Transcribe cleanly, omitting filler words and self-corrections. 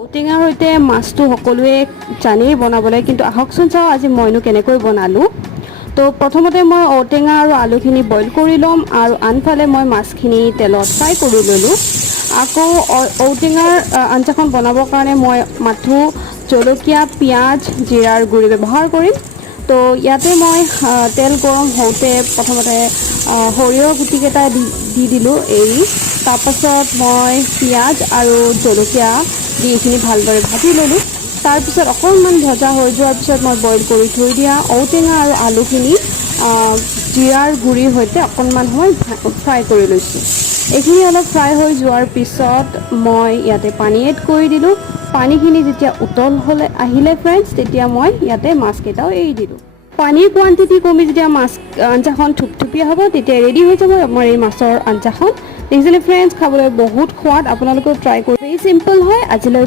ঔটেঙাৰ সৈতে মাছটো সকলোৱে জানেই বনাবলৈ, কিন্তু আহকচোন চাওঁ আজি মইনো কেনেকৈ বনালোঁ। তো প্ৰথমতে মই ঔটেঙা আৰু আলুখিনি বইল কৰি ল'ম আৰু আনফালে মই মাছখিনি তেলত ফ্ৰাই কৰি ল'লোঁ। আকৌ ঔটেঙাৰ আঞ্জাখন বনাবৰ কাৰণে মই মাথো জলকীয়া, পিঁয়াজ, জিৰাৰ গুড়ি ব্যৱহাৰ কৰিম। তো ইয়াতে মই তেল গৰম হওঁতে প্ৰথমতে সৰিয়হ গুটিকেইটা দি দিলোঁ এৰি। তাৰপাছত মই পিঁয়াজ আৰু জলকীয়া দি এইখিনি ভালদৰে ভাজি ল'লোঁ। তাৰপিছত অকণমান ভজা হৈ যোৱাৰ পিছত মই বইল কৰি থৈ দিয়া ঔটেঙা আৰু আলুখিনি জিৰাৰ গুড়িৰ সৈতে অকণমান সময় ফ্ৰাই কৰি লৈছোঁ। এইখিনি অলপ ফ্ৰাই হৈ যোৱাৰ পিছত মই ইয়াতে পানী এড কৰি দিলোঁ। পানীখিনি যেতিয়া উতল আহিলে ফ্ৰেণ্ডছ, তেতিয়া মই ইয়াতে মাছকেইটাও এৰি দিলোঁ। পানীৰ কোৱান্টিটি কমি যেতিয়া মাছ আঞ্জাখন থুপথুপীয়া হ'ব, তেতিয়া ৰেডি হৈ যাব আমাৰ এই মাছৰ আঞ্জাখন। দেখিছেনে ফ্ৰেণ্ডছ, খাবলৈ বহুত সোৱাদ, আপোনালোকেও ট্ৰাই কৰি। ভেৰি চিম্পল হয়। আজিলৈ